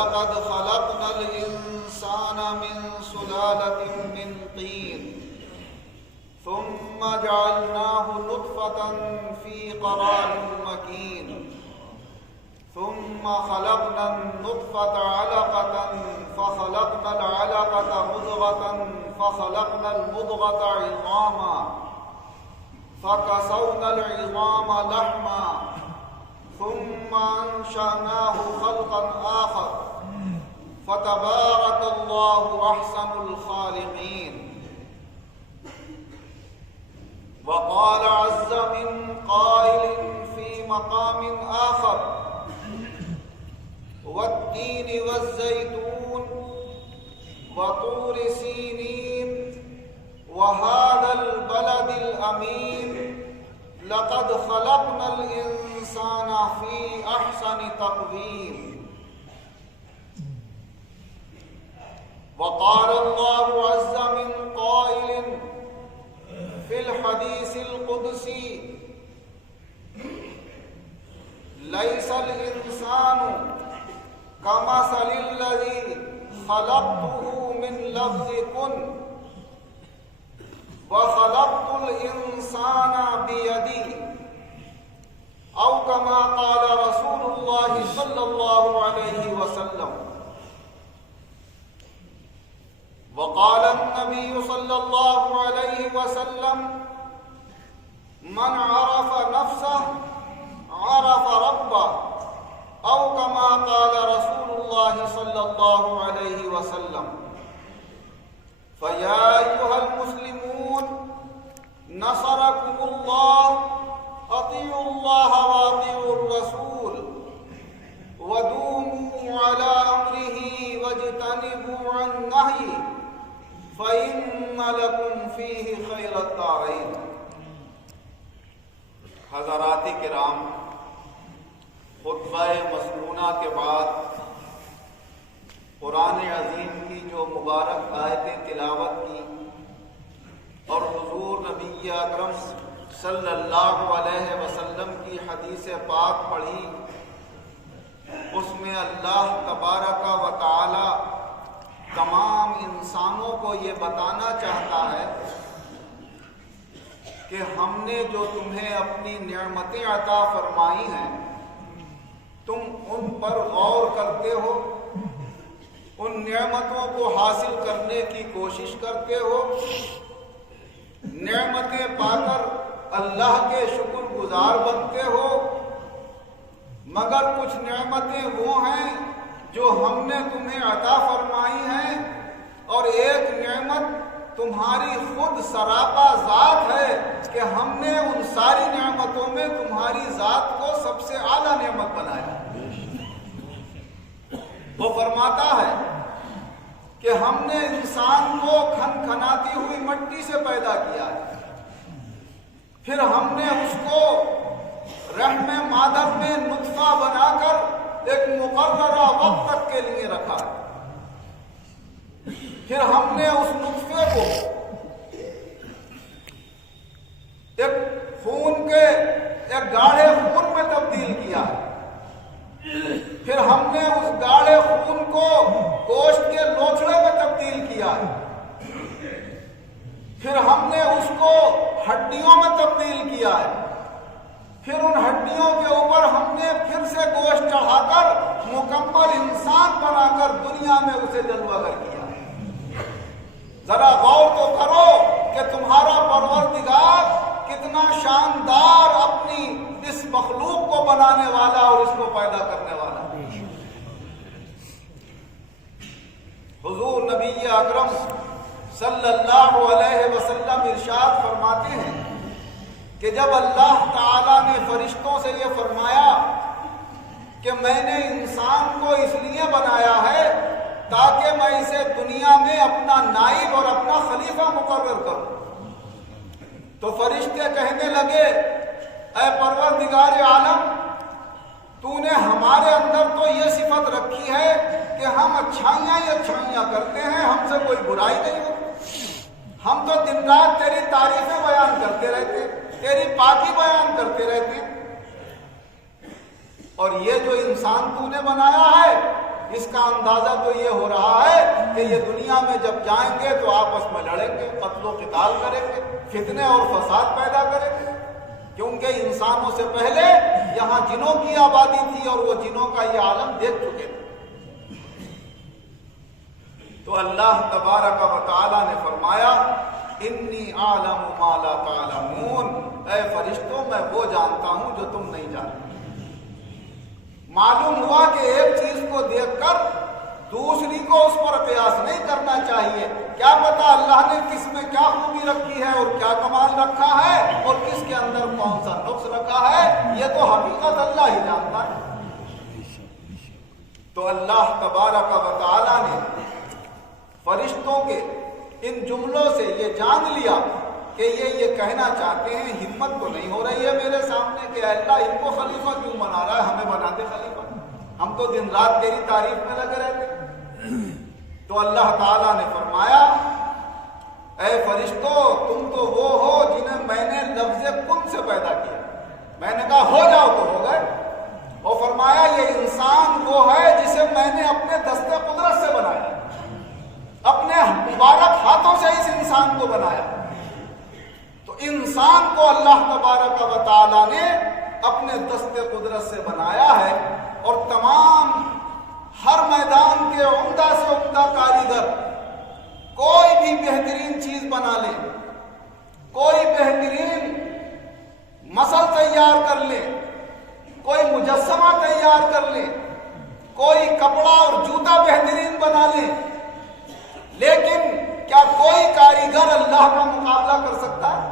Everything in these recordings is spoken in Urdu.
وَلَقَدْ خَلَقْنَا الْإِنسَانَ مِنْ سُلَالَةٍ مِنْ طِينٍ ثُمَّ جَعَلْنَاهُ نُطْفَةً فِي قَرَارٍ مَكِينٍ ثُمَّ خَلَقْنَا النُّطْفَةَ عَلَقَةً فَخَلَقْنَا الْعَلَقَةَ مُضْغَةً فَخَلَقْنَا الْمُضْغَةَ عِظَامًا فَكَسَوْنَا الْعِظَامَ لَحْمًا ثُمَّ أَنشَأْنَاهُ خَلْقًا آخَرَ فَتَبَارَكَ اللَّهُ أَحْسَنُ الْخَالِقِينَ. وقال عز من قائل في مقام آخر والتين والزيتون وطور سينين وهذا البلد الأمين لقد خلقنا الإنسان في أحسن تقويم. وقال الله عز من قائل في الحديث القدسي ليس الإنسان كمثل الذي خلقته من لفظ كن وخلقت الإنسان بيدي أو كما قال رسول الله صلى الله عليه وسلم. وقال النبي صلى الله عليه وسلم من عرف نفسه عرف ربه أو كما قال رسول الله صلى الله عليه وسلم. فيا أيها المسلمون نصركم الله أطيعوا الله وأطيعوا الرسول ودوموا على أمره واجتنبوا عن نهيه فَإِنَّ لَكُمْ فِيهِ خَيْرَ الدَّارَيْنِ. حضرات کرام، خطبہ مسنونہ کے بعد قرآن عظیم کی جو مبارک آیتیں تلاوت کی اور حضور نبی اکرم صلی اللہ علیہ وسلم کی حدیث پاک پڑھی، اس میں اللہ تبارک و تعالی تمام انسانوں کو یہ بتانا چاہتا ہے کہ ہم نے جو تمہیں اپنی نعمتیں عطا فرمائی ہیں تم ان پر غور کرتے ہو، ان نعمتوں کو حاصل کرنے کی کوشش کرتے ہو، نعمتیں پا کر اللہ کے شکر گزار بنتے ہو، مگر کچھ نعمتیں وہ ہیں جو ہم نے تمہیں عطا فرمائی ہیں اور ایک نعمت تمہاری خود سراپا ذات ہے کہ ہم نے ان ساری نعمتوں میں تمہاری ذات کو سب سے اعلیٰ نعمت بنایا. وہ فرماتا ہے کہ ہم نے انسان کو کھنکھناتی ہوئی مٹی سے پیدا کیا ہے، پھر ہم نے اس کو رحم مادر میں نطفہ بنا کر ایک مقررہ وقت تک کے لیے رکھا ہے، پھر ہم نے اس نطفے کو ایک خون کے ایک گاڑھے خون میں تبدیل کیا ہے، پھر ہم نے اس گاڑھے خون کو گوشت کے لوتھڑے میں تبدیل کیا ہے، پھر ہم نے اس کو ہڈیوں میں تبدیل کیا ہے، پھر ان ہڈیوں کے اوپر ہم نے پھر سے گوشت چڑھا کر مکمل انسان بنا کر دنیا میں اسے جلوہ گر کیا. ذرا غور تو کرو کہ تمہارا پروردگار کتنا شاندار اپنی اس مخلوق کو بنانے والا اور اس کو پیدا کرنے والا. حضور نبی اکرم صلی اللہ علیہ وسلم ارشاد فرماتے ہیں کہ جب اللہ تعالیٰ نے فرشتوں سے یہ فرمایا کہ میں نے انسان کو اس لیے بنایا ہے تاکہ میں اسے دنیا میں اپنا نائب اور اپنا خلیفہ مقرر کروں، تو فرشتے کہنے لگے اے پروردگار عالم، تو نے ہمارے اندر تو یہ صفت رکھی ہے کہ ہم اچھائیاں ہی اچھائیاں کرتے ہیں، ہم سے کوئی برائی نہیں ہوتی، ہم تو دن رات تیری تعریفیں بیان کرتے رہتے، تیری پاکی بیان کرتے رہتے، اور یہ جو انسان تو نے بنایا ہے اس کا اندازہ تو یہ ہو رہا ہے کہ یہ دنیا میں جب جائیں گے تو آپس میں لڑیں گے، قتل و قتال کریں گے، فتنے اور فساد پیدا کریں گے، کیونکہ انسانوں سے پہلے یہاں جنوں کی آبادی تھی اور وہ جنوں کا یہ عالم دیکھ چکے تھے۔ تو اللہ تبارک و تعالی نے فرمایا انی اعلم ما لا تعلمون، اے فرشتوں میں وہ جانتا ہوں جو تم نہیں جانتے۔ معلوم ہوا کہ ایک چیز کو دیکھ کر دوسری کو اس پر قیاس نہیں کرنا چاہیے، کیا پتا اللہ نے کس میں کیا خوبی رکھی ہے اور کیا کمال رکھا ہے اور کس کے اندر کون سا نقص رکھا ہے، یہ تو حقیقت اللہ ہی جانتا ہے۔ تو اللہ تبارک و تعالی نے فرشتوں کے ان جملوں سے یہ جان لیا کہ یہ کہنا چاہتے ہیں، ہمت تو نہیں ہو رہی ہے میرے سامنے کہ اللہ ان کو خلیفہ کیوں بنا رہا ہے، ہمیں بنا دے خلیفہ، ہم تو دن رات تیری تعریف میں لگے رہتے۔ تو اللہ تعالیٰ نے فرمایا اے فرشتوں تم تو وہ ہو جنہیں میں نے لفظ کن سے پیدا کیا، میں نے کہا ہو جاؤ تو ہو گئے، اور فرمایا یہ انسان وہ ہے جسے میں نے اپنے دستے قدرت سے بنایا، اپنے مبارک ہاتھوں سے اس انسان کو بنایا۔ تو انسان کو اللہ تبارک و تعالی نے اپنے دست قدرت سے بنایا ہے، اور تمام ہر میدان کے عمدہ سے عمدہ کاریگر کوئی بھی بہترین چیز بنا لے، کوئی بہترین مسل تیار کر لے، کوئی مجسمہ تیار کر لے، کوئی کپڑا اور جوتا بہترین بنا لے، لیکن کیا کوئی کاریگر اللہ کا مقابلہ کر سکتا ہے؟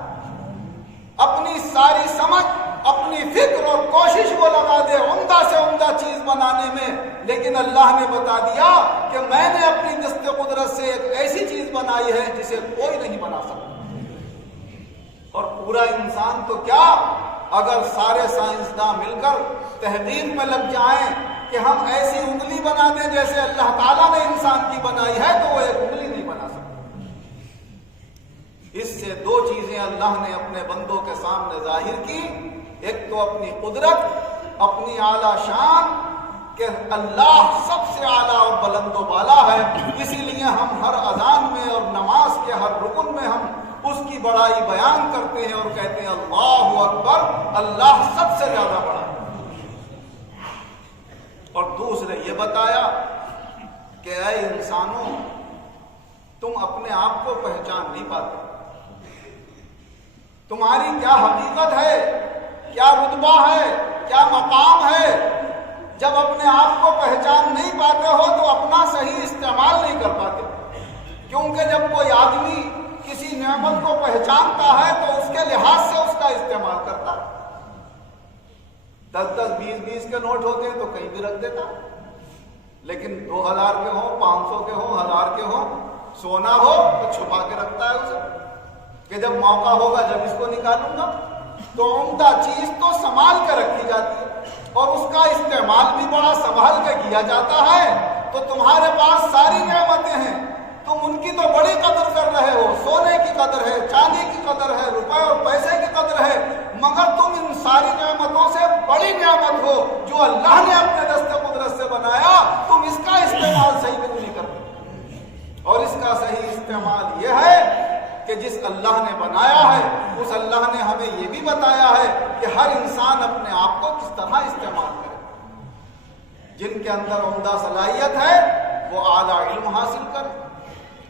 اپنی ساری سمجھ، اپنی فکر اور کوشش کو لگا دے عمدہ سے عمدہ چیز بنانے میں، لیکن اللہ نے بتا دیا کہ میں نے اپنی دست قدرت سے ایک ایسی چیز بنائی ہے جسے کوئی نہیں بنا سکتا۔ اور پورا انسان تو کیا، اگر سارے سائنسداں مل کر تحقیق میں لگ جائیں کہ ہم ایسی انگلی بنا دیں جیسے اللہ تعالیٰ نے انسان کی بنائی ہے، تو وہ ایک انگلی نہیں بنا سکتا۔ اس سے دو چیزیں اللہ نے اپنے بندوں کے سامنے ظاہر کی، ایک تو اپنی قدرت، اپنی اعلیٰ شان کہ اللہ سب سے اعلیٰ اور بلند و بالا ہے، اسی لیے ہم ہر اذان میں اور نماز کے ہر رکن میں ہم اس کی بڑائی بیان کرتے ہیں اور کہتے ہیں اللہ اکبر، اللہ سب سے زیادہ بڑا ہے۔ اور دوسرے یہ بتایا کہ اے انسانوں تم اپنے آپ کو پہچان نہیں پاتے، تمہاری کیا حقیقت ہے، کیا رتبہ ہے، کیا مقام ہے۔ جب اپنے آپ کو پہچان نہیں پاتے ہو تو اپنا صحیح استعمال نہیں کر پاتے، کیونکہ جب کوئی آدمی کسی نعمت کو پہچانتا ہے تو اس کے لحاظ سے اس کا استعمال کرتا ہے۔ 10-10 20-20 کے نوٹ ہوتے ہیں تو کہیں بھی رکھ دیتا، لیکن 2000 کے ہوں، 500 کے ہوں، 1000 کے ہوں، سونا ہو تو چھپا کے رکھتا ہے اسے کہ جب موقع ہوگا جب اس کو نکالوں گا۔ تو عمدہ چیز تو سنبھال کے رکھی جاتی ہے اور اس کا استعمال بھی بڑا سنبھال کے کیا جاتا ہے۔ تو تمہارے پاس ساری نعمتیں ہیں، تم ان کی تو بڑی قدر کر رہے ہو، سونے کی قدر ہے، چاندی کی قدر ہے، روپے اور پیسے کی قدر ہے، مگر تم ان ساری نعمتوں سے بڑی نعمت ہو جو اللہ نے اپنے دست قدرت سے بنایا، تم اس کا استعمال صحیح نہیں کرتے۔ اور اس کا صحیح استعمال یہ ہے کہ جس اللہ نے بنایا ہے اس اللہ نے ہمیں یہ بھی بتایا ہے کہ ہر انسان اپنے آپ کو کس طرح استعمال کرے۔ جن کے اندر عمدہ صلاحیت ہے وہ اعلیٰ علم حاصل کرے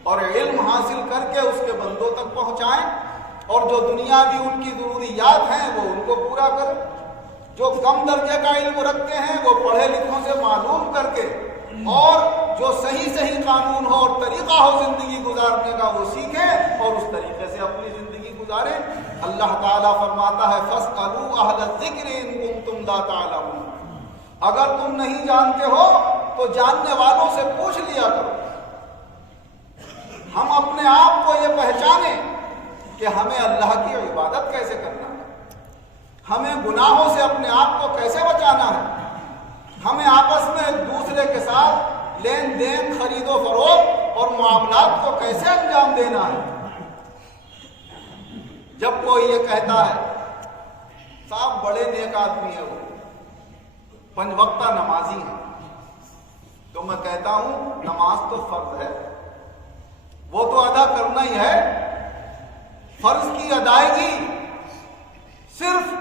اور علم حاصل کر کے اس کے بندوں تک پہنچائیں، اور جو دنیاوی ان کی ضروریات ہیں وہ ان کو پورا کریں۔ جو کم درجے کا علم رکھتے ہیں وہ پڑھے لکھوں سے معلوم کر کے، اور جو صحیح قانون ہو اور طریقہ ہو زندگی گزارنے کا وہ سیکھیں اور اس طریقے سے اپنی زندگی گزاریں۔ اللہ تعالیٰ فرماتا ہے فَاسْأَلُوا أَهْلَ الذِّكْرِ إِن كُنتُمْ لَا تَعْلَمُونَ، اگر تم نہیں جانتے ہو تو جاننے والوں سے پوچھ لیا کرو۔ ہم اپنے آپ کو یہ پہچانیں کہ ہمیں اللہ کی عبادت کیسے کرنا ہے، ہمیں گناہوں سے اپنے آپ کو کیسے بچانا ہے، ہمیں آپس میں ایک دوسرے کے ساتھ لین دین، خرید و فروخت اور معاملات کو کیسے انجام دینا ہے۔ جب کوئی یہ کہتا ہے صاحب بڑے نیک آدمی ہے، وہ 5 وقتہ نمازی ہیں، تو میں کہتا ہوں نماز تو فرض ہے، وہ تو ادا کرنا ہی ہے۔ فرض کی ادائیگی صرف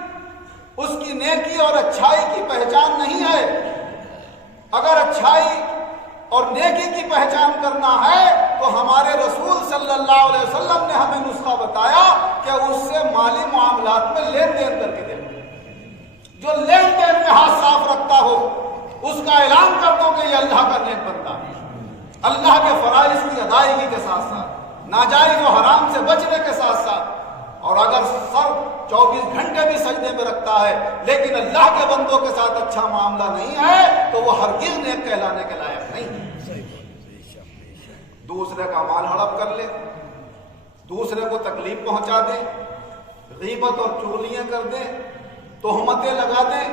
اس کی نیکی اور اچھائی کی پہچان نہیں ہے۔ اگر اچھائی اور نیکی کی پہچان کرنا ہے تو ہمارے رسول صلی اللہ علیہ وسلم نے ہمیں نسخہ بتایا کہ اس سے مالی معاملات میں لین دین کر کے دیں۔ جو لین دین میں ہاتھ صاف رکھتا ہو اس کا اعلان کر دو کہ یہ اللہ کا نیک بندہ ہے، اللہ کے فرائض کی ادائیگی کے ساتھ ساتھ، ناجائز و حرام سے بچنے کے ساتھ ساتھ۔ اور اگر سر 24 گھنٹے بھی سجدے میں رکھتا ہے لیکن اللہ کے بندوں کے ساتھ اچھا معاملہ نہیں ہے تو وہ ہرگز نیک کہلانے کے لائق نہیں۔ دوسرے کا مال ہڑپ کر لے، دوسرے کو تکلیف پہنچا دے، غیبت اور چغلیاں کر دیں، تہمتیں لگا دیں،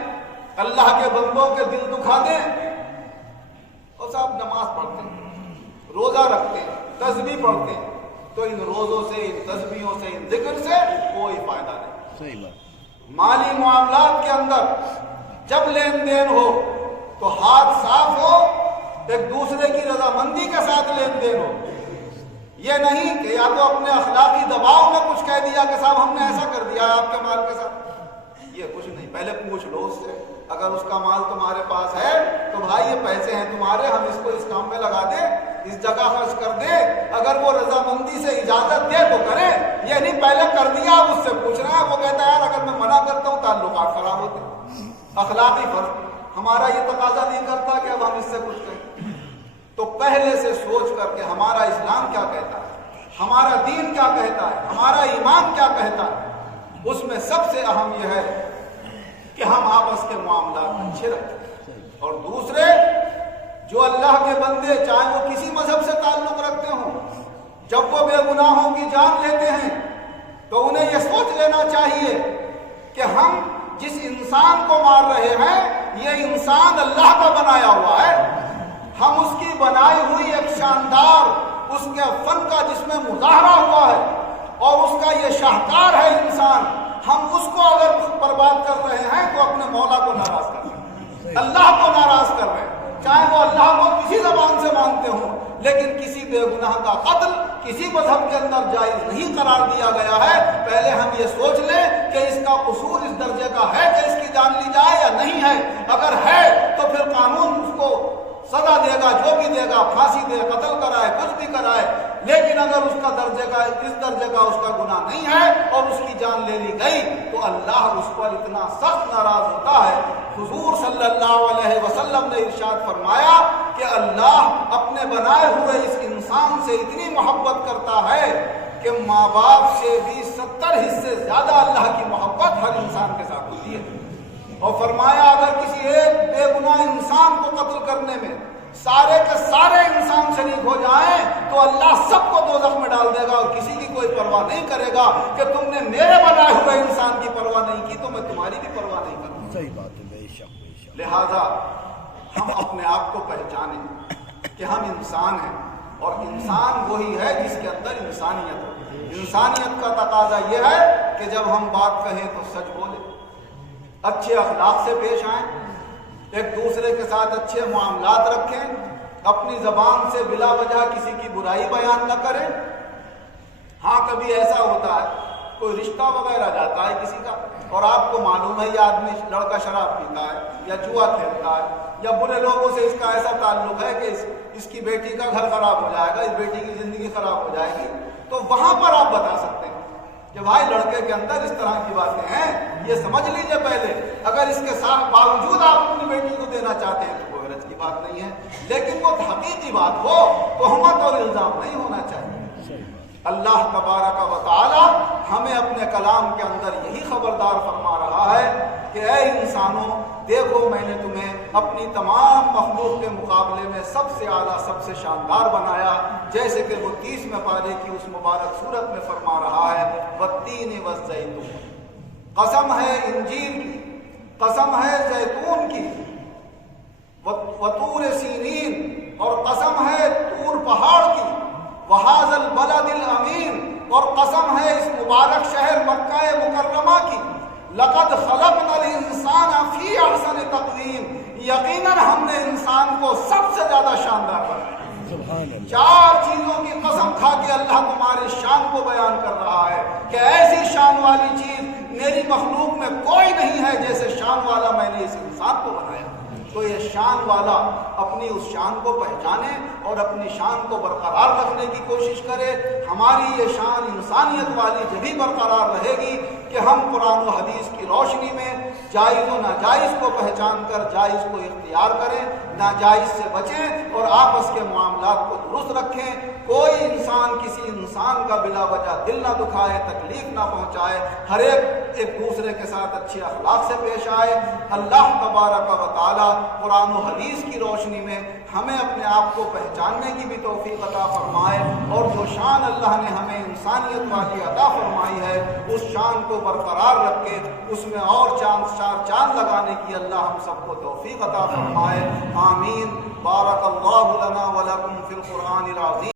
اللہ کے بندوں کے دل دکھا دیں۔ اور صاحب نماز پڑھتے ہیں، روزہ رکھتے ہیں، تسبیح پڑھتے ہیں، تو ان روزوں سے، ان تسبیحوں سے، ان ذکر سے کوئی فائدہ نہیں۔ صحیح بات۔ مالی معاملات کے اندر جب لین دین ہو تو ہاتھ صاف ہو، ایک دوسرے کی رضامندی کے ساتھ لین دین ہو۔ یہ نہیں کہ یا تو اپنے اخلاقی دباؤ میں کچھ کہہ دیا کہ صاحب ہم نے ایسا کر دیا آپ کے مال کے ساتھ، یہ کچھ نہیں۔ پہلے پوچھ لو اس سے، اگر اس کا مال تمہارے پاس ہے تو بھائی یہ پیسے ہیں تمہارے، ہم اس کو اس کام میں لگا دیں، اس جگہ خرچ کر دیں۔ اگر وہ رضامندی سے اجازت دے تو کریں، یہ نہیں پہلے کر دیا اب اس سے پوچھ رہا ہے۔ وہ کہتا ہے یار اگر میں منع کرتا ہوں تعلقات خراب ہوتے ہیں، اخلاقی فرق ہمارا یہ تقاضا نہیں کرتا کہ اب ہم اس سے کچھ کریں۔ تو پہلے سے سوچ کر کے ہمارا اسلام کیا کہتا ہے، ہمارا دین کیا کہتا ہے، ہمارا ایمان کیا کہتا ہے، اس میں سب سے اہم یہ ہے کہ ہم آپس کے معاملات اچھے رکھیں۔ اور دوسرے جو اللہ کے بندے چاہے وہ کسی مذہب سے تعلق رکھتے ہوں، جب وہ بے گناہوں کی جان لیتے ہیں تو انہیں یہ سوچ لینا چاہیے کہ ہم جس انسان کو مار رہے ہیں یہ انسان اللہ کا بنایا ہوا ہے، ہم اس کی بنائی ہوئی ایک شاندار اس کے فن کا جس میں مظاہرہ ہوا ہے اور اس کا یہ شاہکار ہے انسان، ہم اس کو اگر برباد کر رہے ہیں تو اپنے مولا کو ناراض کر رہے ہیں، اللہ کو ناراض کر رہے ہیں۔ چاہے وہ اللہ کو کسی زبان سے مانتے ہوں لیکن کسی بے گناہ کا قتل کسی مذہب کے اندر جائز نہیں قرار دیا گیا ہے۔ پہلے ہم یہ سوچ لیں کہ اس کا قصور اس درجے کا ہے کہ اس کی جان لی جائے یا نہیں ہے۔ اگر ہے تو پھر قانون اس کو سزا دے گا، جو بھی دے گا، پھانسی دے، قتل کرائے، کچھ بھی کرائے۔ لیکن اگر اس کا درجے کا اس درجے کا اس کا گناہ نہیں ہے اور اس کی جان لے لی گئی تو اللہ اس پر اتنا سخت ناراض ہوتا ہے۔ حضور صلی اللہ علیہ وسلم نے ارشاد فرمایا کہ اللہ اپنے بنائے ہوئے اس انسان سے اتنی محبت کرتا ہے کہ ماں باپ سے بھی 70 حصے زیادہ اللہ کی محبت ہر انسان کے ساتھ ہوتی ہے۔ اور فرمایا اگر کسی ایک بے گناہ انسان کو قتل کرنے میں سارے کے سارے انسان شریک ہو جائیں تو اللہ سب کو دوزخ میں ڈال دے گا اور کسی کی کوئی پرواہ نہیں کرے گا کہ تم نے میرے بنائے ہوئے انسان کی پرواہ نہیں کی تو میں تمہاری بھی پرواہ نہیں کروں۔ صحیح بات ہے، بے شک بے شک۔ لہذا ہم اپنے آپ کو پہچانیں کہ ہم انسان ہیں اور انسان وہی ہے جس کے اندر انسانیت ہو۔ انسانیت کا تقاضا یہ ہے کہ جب ہم بات کہیں تو سچ بولیں، اچھے اخلاق سے پیش آئیں، ایک دوسرے کے ساتھ اچھے معاملات رکھیں، اپنی زبان سے بلا وجہ کسی کی برائی بیان نہ کریں۔ ہاں کبھی ایسا ہوتا ہے کوئی رشتہ وغیرہ جاتا ہے کسی کا اور آپ کو معلوم ہے یہ آدمی لڑکا شراب پیتا ہے یا جوا کھیلتا ہے یا برے لوگوں سے اس کا ایسا تعلق ہے کہ اس کی بیٹی کا گھر خراب ہو جائے گا، اس بیٹی کی زندگی خراب ہو جائے گی، تو وہاں پر آپ بتا سکتے ہیں کہ بھائی لڑکے کے اندر اس طرح کی باتیں ہیں، یہ سمجھ لیجئے پہلے۔ اگر اس کے ساتھ باوجود آپ اپنی بیٹی کو دینا چاہتے ہیں تو کوئی غرض کی بات نہیں ہے، لیکن وہ حقیقی بات ہو، تہمت اور الزام نہیں ہونا چاہیے۔ اللہ تبارک و تعالی ہمیں اپنے کلام کے اندر یہی خبردار فرما رہا ہے کہ اے انسانوں دیکھو میں نے تمہیں اپنی تمام مخلوق کے مقابلے میں سب سے اعلیٰ سب سے شاندار بنایا، جیسے کہ وہ 30ویں پارے کی اس مبارک سورت میں فرما رہا ہے والتین والزیتون، قسم ہے انجیل کی، قسم ہے زیتون کی، وطور سینین اور قسم ہے طور پہاڑ کی، وہذا البلد الامین اور قسم ہے اس مبارک شہر مکہ مکرمہ کی، لقد خلقنا الانسان فی احسن تقویم، یقیناً ہم نے انسان انسان کو سب سے زیادہ شاندار بنایا۔ سبحان اللہ۔ 4 چیزوں کی قسم کھا کے اللہ تمہاری شان کو بیان کر رہا ہے کہ ایسی شان والی چیز میری مخلوق میں کوئی نہیں ہے جیسے شان والا میں نے اس انسان کو بنایا۔ تو یہ شان والا اپنی اس شان کو پہچانے اور اپنی شان کو برقرار رکھنے کی کوشش کرے۔ ہماری یہ شان انسانیت والی جبھی برقرار رہے گی کہ ہم قرآن و حدیث کی روشنی میں جائز و ناجائز کو پہچان کر جائز کو اختیار کریں، ناجائز سے بچیں اور آپس کے معاملات کو درست رکھیں۔ کوئی انسان کسی انسان کا بلا وجہ دل نہ دکھائے، تکلیف نہ پہنچائے، ہر ایک دوسرے کے ساتھ اچھے اخلاق سے پیش آئے۔ اللہ تبارک و تعالی قرآن و حدیث کی روشنی میں ہمیں اپنے آپ کو پہچاننے کی بھی توفیق عطا فرمائے، اور جو شان اللہ نے ہمیں انسانیت والی عطا فرمائی ہے اس شان کو برقرار رکھ کے اس میں اور چاند لگانے کی اللہ ہم سب کو توفیق عطا فرمائے۔ آمین۔ بارک اللہ لنا ولکم فی القرآن العظیم۔